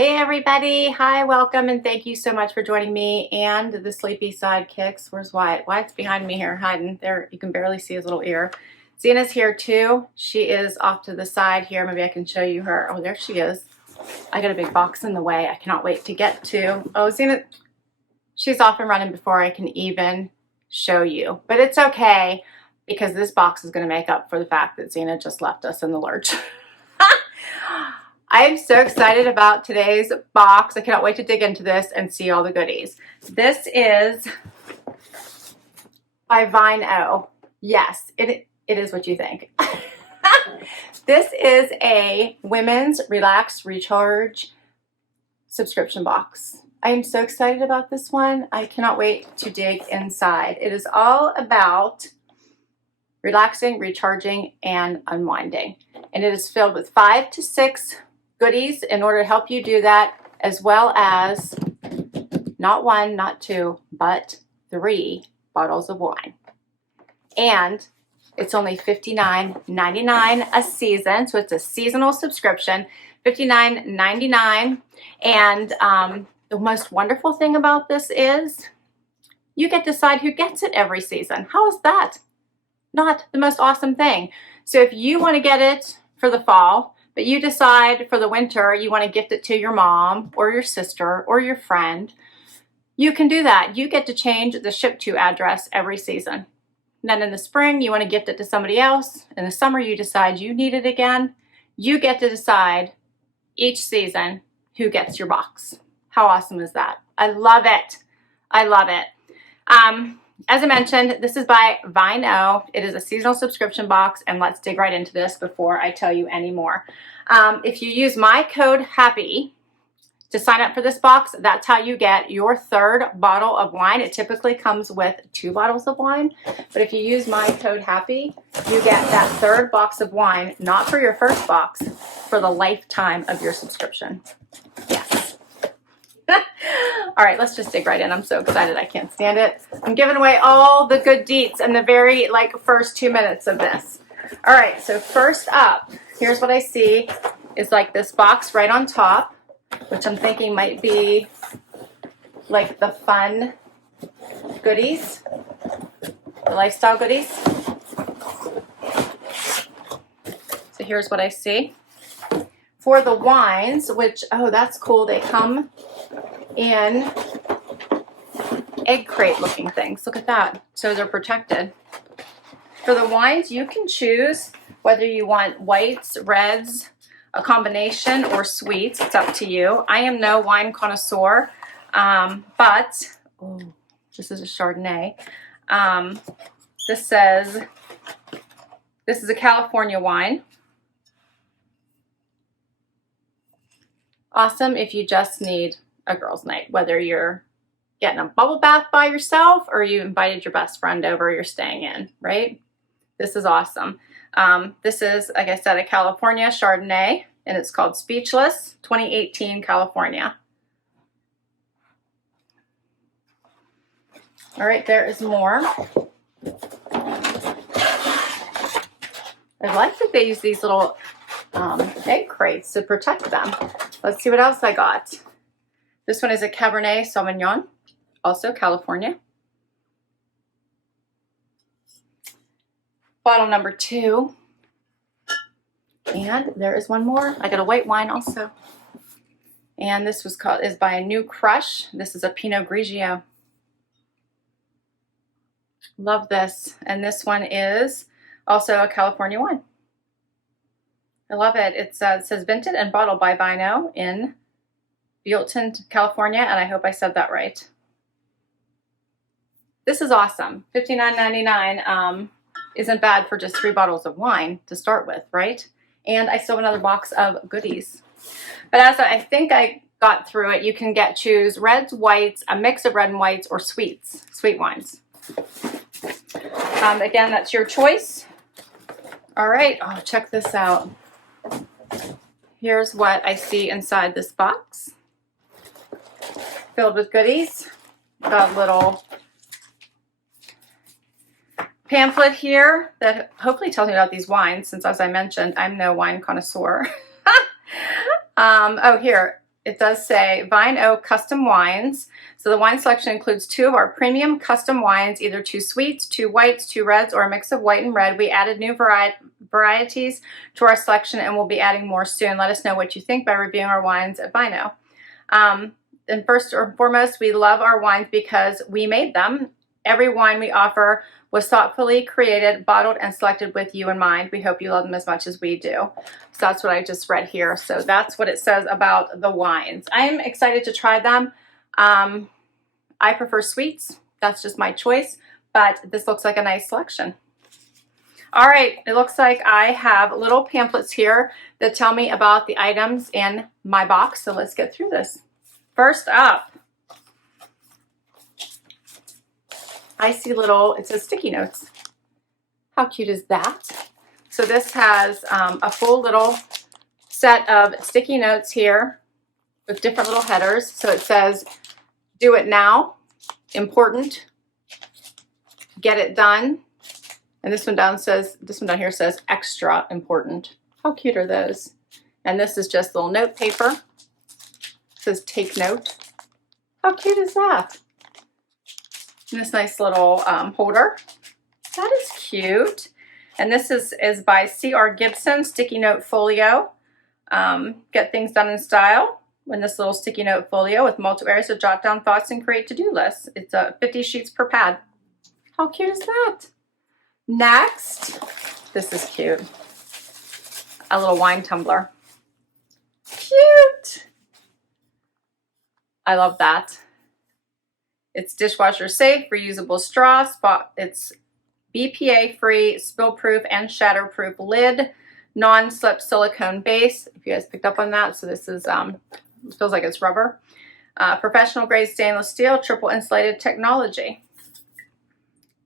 Hey everybody, hi, welcome, and thank you so much for joining me and the sleepy sidekicks. Where's Wyatt? Wyatt's behind me here, hiding there. You can barely see his little ear. Zena's here too. She is off to the side here. Maybe I can show you her. Oh, there she is. I got a big box in the way. I cannot wait to get to. Oh, Zena, she's off and running before I can even show you. But it's okay because this box is going to make up for the fact that Zena just left us in the lurch. I am so excited about today's box. I cannot wait to dig into this and see all the goodies. This is by Vino. Yes, it is what you think. This is a women's relax recharge subscription box. I am so excited about this one. I cannot wait to dig inside. It is all about relaxing, recharging, and unwinding. And it is filled with 5 to 6 goodies in order to help you do that, as well as not 1, not 2, but 3 bottles of wine. And it's only $59.99 a season, so it's a seasonal subscription, $59.99. And the most wonderful thing about this is you get to decide who gets it every season. How is that not the most awesome thing? So if you want to get it for the fall, but you decide for the winter you want to gift it to your mom or your sister or your friend, you can do that. You get to change the ship to address every season. And then in the spring, you want to gift it to somebody else. In the summer, you decide you need it again. You get to decide each season who gets your box. How awesome is that? I love it. I love it. As I mentioned, this is by Vino. It is a seasonal subscription box, and let's dig right into this before I tell you any more. If you use my code HAPPY to sign up for this box, that's how you get your 3rd bottle of wine. It typically comes with 2 bottles of wine, but if you use my code HAPPY, you get that 3rd box of wine, not for your 1st box, for the lifetime of your subscription. Yes. All right, let's just dig right in. I'm so excited. I can't stand it. I'm giving away all the good deets in the very first 2 minutes of this. All right, so first up, here's what I see is this box right on top, which I'm thinking might be the fun goodies, the lifestyle goodies. So here's what I see. For the wines, which, oh, that's cool. They come in egg crate looking things. Look at that. So they're protected. For the wines, you can choose whether you want whites, reds, a combination, or sweets. It's up to you. I am no wine connoisseur, but oh, this is a Chardonnay. This says this is a California wine. Awesome if you just need a girls' night, whether you're getting a bubble bath by yourself or you invited your best friend over, you're staying in, right? This is awesome. This is, like I said, a California Chardonnay, and it's called Speechless 2018 California. All right, there is more. I like that they use these little egg crates to protect them. Let's see what else I got. This one is a Cabernet Sauvignon, also California. Bottle number 2. And there is one more. I got a white wine also. And this is by a New Crush. This is a Pinot Grigio. Love this. And this one is also a California wine. I love it. It says vinted and bottled by Vino in Youngstown, California, and I hope I said that right. This is awesome. $59.99 isn't bad for just 3 bottles of wine to start with, right? And I still have another box of goodies. But as I think I got through it, you can choose reds, whites, a mix of red and whites, or sweet wines. Again, that's your choice. All right, oh, check this out. Here's what I see inside this box. Filled with goodies. Got a little pamphlet here that hopefully tells me about these wines, since as I mentioned, I'm no wine connoisseur. Oh, here, it does say Vino custom wines. So the wine selection includes 2 of our premium custom wines, either 2 sweets, 2 whites, 2 reds, or a mix of white and red. We added new varieties to our selection and we'll be adding more soon. Let us know what you think by reviewing our wines at Vino. And first and foremost, we love our wines because we made them. Every wine we offer was thoughtfully created, bottled, and selected with you in mind. We hope you love them as much as we do. So that's what I just read here. So that's what it says about the wines. I'm excited to try them. I prefer sweets. That's just my choice, but this looks like a nice selection. All right, it looks like I have little pamphlets here that tell me about the items in my box. So let's get through this. First up, I see it says sticky notes. How cute is that? So this has a full little set of sticky notes here with different little headers. So it says, do it now, important, get it done. And this one down here says extra important. How cute are those? And this is just little note paper. It says take note. How cute is that? And this nice little holder. That is cute. And this is by C.R. Gibson Sticky Note Folio. Get things done in style in this little sticky note folio with multiple areas to jot down thoughts and create to-do lists. It's 50 sheets per pad. How cute is that? Next, this is cute. A little wine tumbler. Cute. I love that. It's dishwasher safe, reusable straw, it's BPA free, spill proof and shatterproof lid, non-slip silicone base, if you guys picked up on that. So this is, it feels like it's rubber. Professional grade stainless steel, triple insulated technology.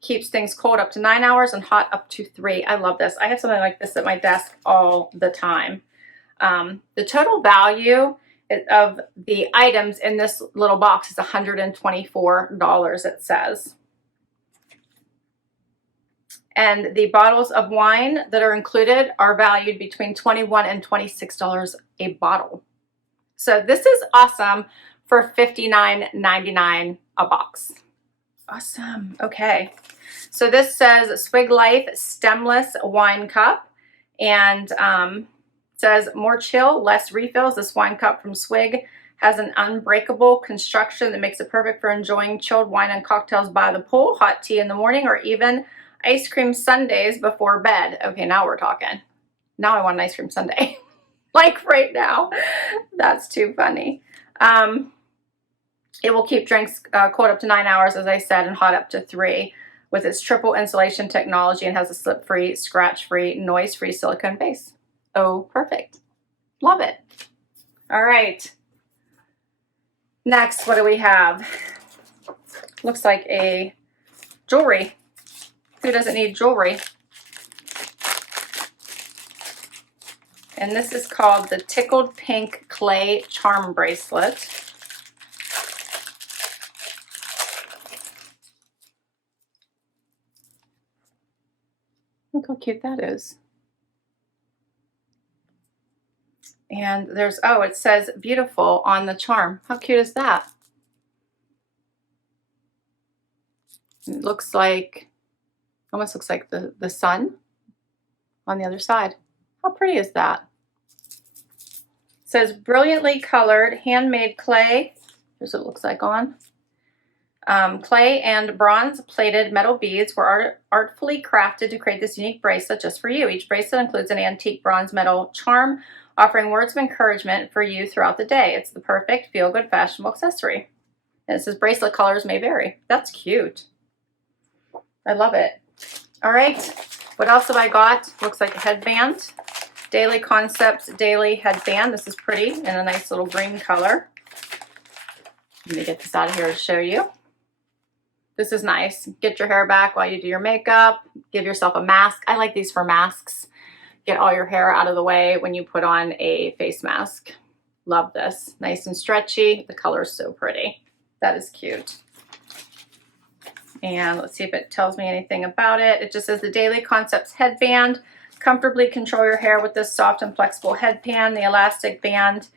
Keeps things cold up to 9 hours and hot up to 3. I love this. I have something like this at my desk all the time. The total value of the items in this little box is $124, it says. And the bottles of wine that are included are valued between $21 and $26 a bottle. So this is awesome for $59.99 a box. Awesome. Okay. So this says Swig Life Stemless Wine Cup, and says more chill, less refills. This wine cup from Swig has an unbreakable construction that makes it perfect for enjoying chilled wine and cocktails by the pool, hot tea in the morning, or even ice cream sundaes before bed. Okay, now we're talking. Now I want an ice cream sundae. Like right now. That's too funny. It will keep drinks cold up to 9 hours, as I said, and hot up to 3 with its triple insulation technology, and has a slip-free, scratch-free, noise-free silicone base. Oh, perfect. Love it. All right. Next, what do we have? Looks like a jewelry. Who doesn't need jewelry? And this is called the Tickled Pink Clay Charm Bracelet. Look how cute that is. And there's, oh, it says beautiful on the charm. How cute is that? It looks like, almost looks like the sun on the other side. How pretty is that? It says brilliantly colored handmade clay. Here's what it looks like on. Clay and bronze plated metal beads were artfully crafted to create this unique bracelet just for you. Each bracelet includes an antique bronze metal charm, offering words of encouragement for you throughout the day. It's the perfect feel-good fashionable accessory. And it says bracelet colors may vary. That's cute. I love it. All right, what else have I got? Looks like a headband. Daily Concepts Daily Headband. This is pretty in a nice little green color. Let me get this out of here to show you. This is nice. Get your hair back while you do your makeup. Give yourself a mask. I like these for masks. Get all your hair out of the way when you put on a face mask. Love this. Nice and stretchy. The color is so pretty. That is cute. And let's see if it tells me anything about it. It just says the Daily Concepts Headband. Comfortably control your hair with this soft and flexible headband. The elastic band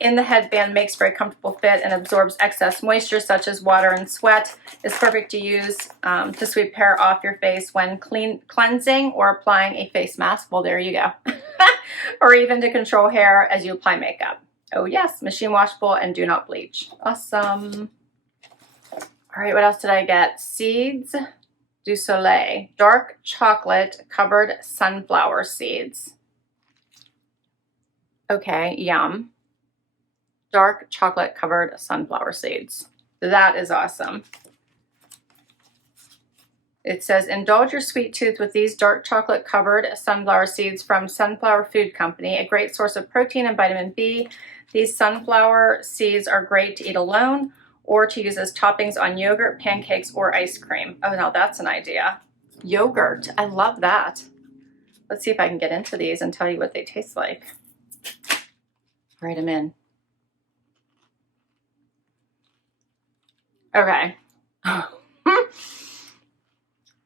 in the headband, makes for a comfortable fit and absorbs excess moisture such as water and sweat. It's perfect to use to sweep hair off your face when cleansing or applying a face mask. Well, there you go. Or even to control hair as you apply makeup. Oh yes, machine washable and do not bleach. Awesome. All right, what else did I get? Seeds du Soleil, dark chocolate covered sunflower seeds. Okay, yum. Dark chocolate covered sunflower seeds. That is awesome. It says, indulge your sweet tooth with these dark chocolate covered sunflower seeds from Sunflower Food Company, a great source of protein and vitamin B. These sunflower seeds are great to eat alone or to use as toppings on yogurt, pancakes, or ice cream. Oh, now that's an idea. Yogurt, I love that. Let's see if I can get into these and tell you what they taste like. Write them in. Okay.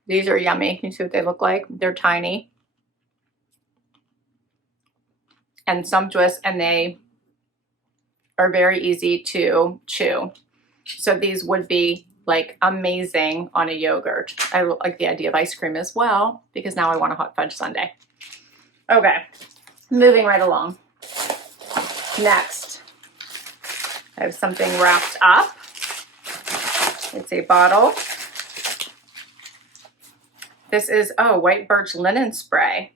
These are yummy. Can you see what they look like? They're tiny and sumptuous, and they are very easy to chew. So these would be like amazing on a yogurt. I like the idea of ice cream as well, because now I want a hot fudge sundae. Okay, moving right along. Next, I have something wrapped up. It's a bottle. This is, oh, white birch linen spray.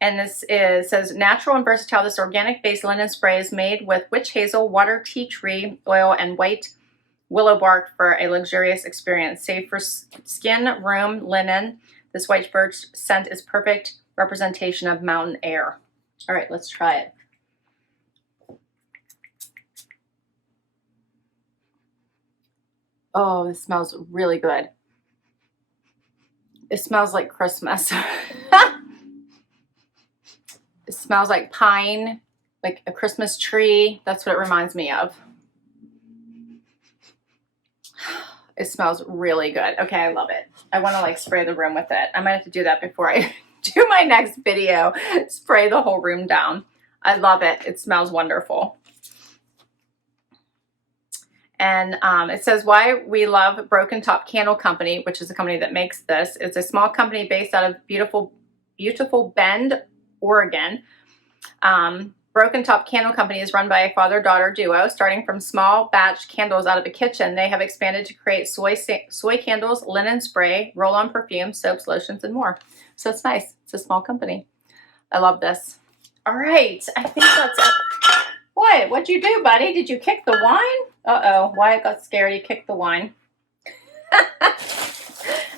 And this says natural and versatile. This organic based linen spray is made with witch hazel, water, tea tree oil, and white willow bark for a luxurious experience. Safe for skin, room, linen. This white birch scent is perfect representation of mountain air. All right, let's try it. Oh, this smells really good. It smells like Christmas. It smells like pine, like a Christmas tree. That's what it reminds me of. It smells really good. Okay, I love it. I want to like spray the room with it. I might have to do that before I do my next video. Spray the whole room down. I love it. It smells wonderful. And it says why we love Broken Top Candle Company, which is a company that makes this. It's a small company based out of beautiful Bend, Oregon. Broken Top Candle Company is run by a father-daughter duo. Starting from small batch candles out of a kitchen, they have expanded to create soy candles, linen spray, roll-on perfume, soaps, lotions, and more. So it's nice. It's a small company. I love this. All right, I think that's it. What? What'd you do, buddy? Did you kick the wine? Uh-oh, Wyatt got scared. He kicked the wine.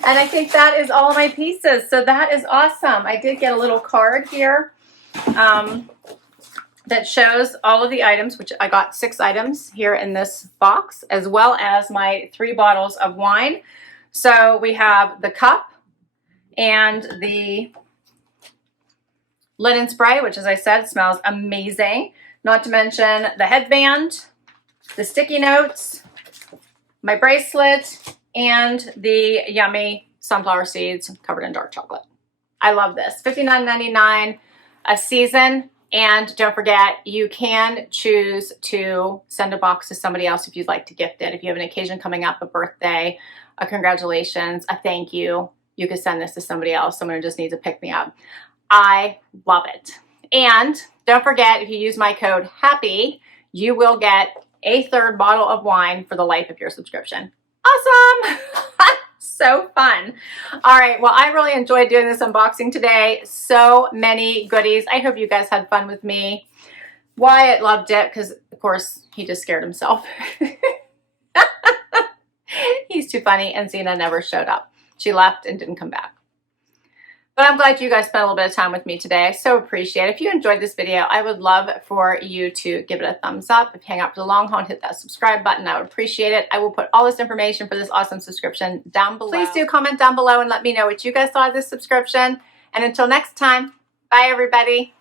And I think that is all my pieces. So that is awesome. I did get a little card here that shows all of the items, which I got 6 items here in this box, as well as my 3 bottles of wine. So we have the cup and the linen spray, which, as I said, smells amazing. Not to mention the headband, the sticky notes, my bracelet, and the yummy sunflower seeds covered in dark chocolate. I love this. $59.99 a season. And don't forget, you can choose to send a box to somebody else if you'd like to gift it. If you have an occasion coming up, a birthday, a congratulations, a thank you, you could send this to somebody else, someone who just needs a pick-me-up. I love it. And don't forget, if you use my code HAPPY, you will get a 3rd bottle of wine for the life of your subscription. Awesome! So fun. All right, well, I really enjoyed doing this unboxing today. So many goodies. I hope you guys had fun with me. Wyatt loved it because, of course, he just scared himself. He's too funny, and Zena never showed up. She left and didn't come back. But I'm glad you guys spent a little bit of time with me today. I so appreciate it. If you enjoyed this video, I would love for you to give it a thumbs up. If you hang out for the long haul and hit that subscribe button, I would appreciate it. I will put all this information for this awesome subscription down below. Please do comment down below and let me know what you guys thought of this subscription. And until next time, bye everybody.